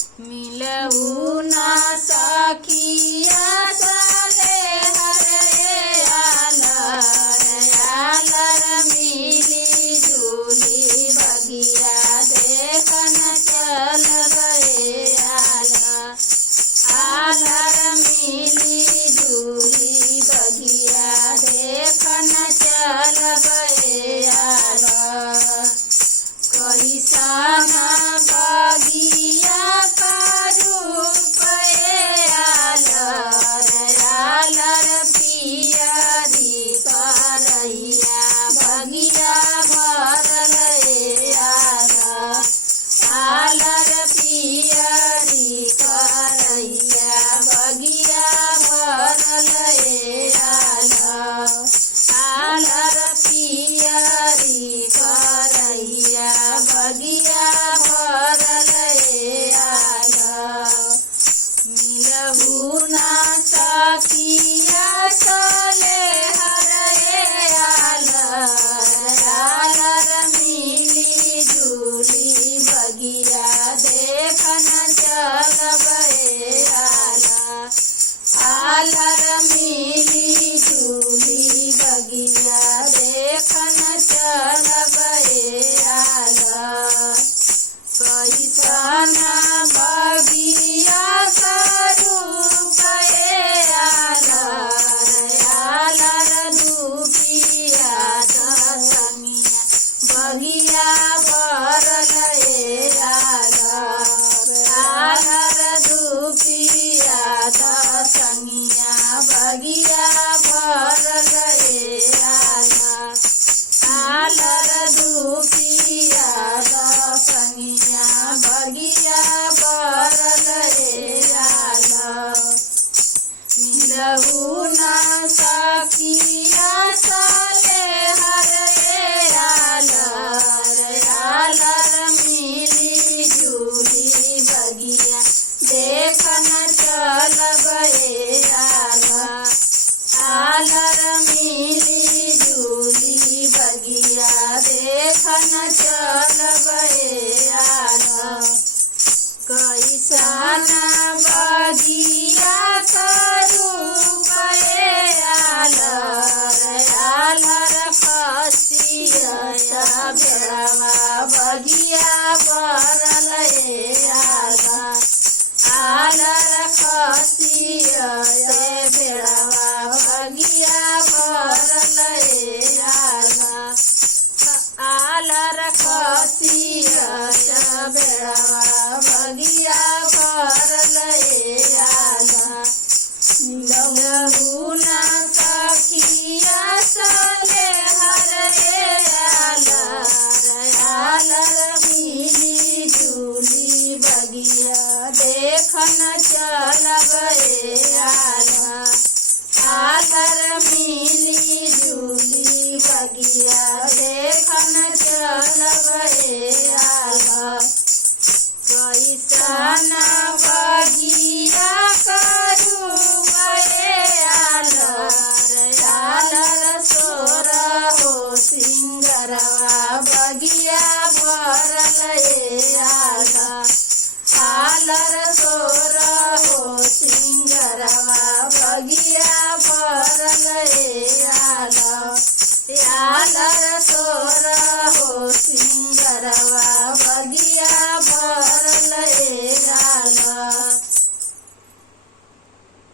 मिलऊ ना सखिया चले हरे आलर आलर मिली जुली बगिया देखन चल गए आलर आलर मिली जुली बगिया देखन चल गए आलर कैसन बगिया आलर मिली जुली बगिया देखन चल गए आलर कैसन बगिया स्वरूप आलर आलर दुखिया दसनिया बगिया भरल आलर आलर दुखिया दसनिया बगिया भरल आलर आलर दुखिया दसनिया बगिया भरल आलर मिलऊ ना सखिया चले हरे आलर आलर मिली जुली बगिया देखन चल गए आलर आलर मिली जुली बगिया देखन चल गए आलर कैसन बगिया स्वरूप आलर आलर खसिया बेड़वा बगिया भरल आलर आलर खसिया बेड़वा बगिया भरल आलर आलर खसिया बेड़वा बगिया भरल आलर मिलऊ ना सखिया चले हरे आलर आलर मिली जुली बगिया देखन चल गए आलर आलर मिली जुली बगिया देखन चल गए आलर कैसन बगिया